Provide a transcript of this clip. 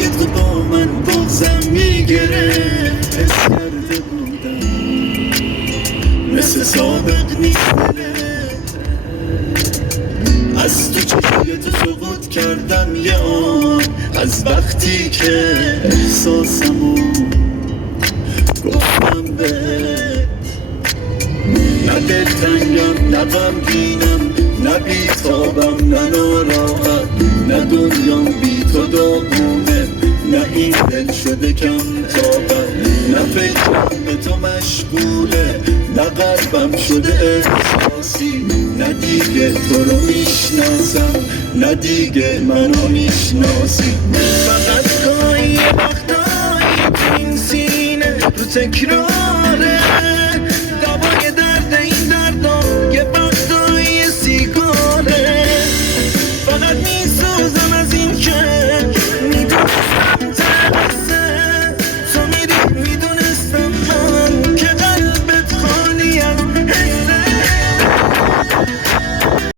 یه تو با من بغزم میگرفت، حس کرده بودم مثل سابق نیست دلت. از تو چشوی تو سقوط کردم یه آن، از وقتی که احساسمو گفتم بهت. نه دلتنگم نه غمگینم نه بیتابم نه ناراحت، نه دنیام بی تو داغونه، نه این دل شده کم تابم، نه فکرم به تو مشغوله، نه قلبم شده احساسی، نه دیگه تو رو میشناسم نه دیگه منو میشناسی. فقط گاهی یه وقتایی تو این سینه رو تکراره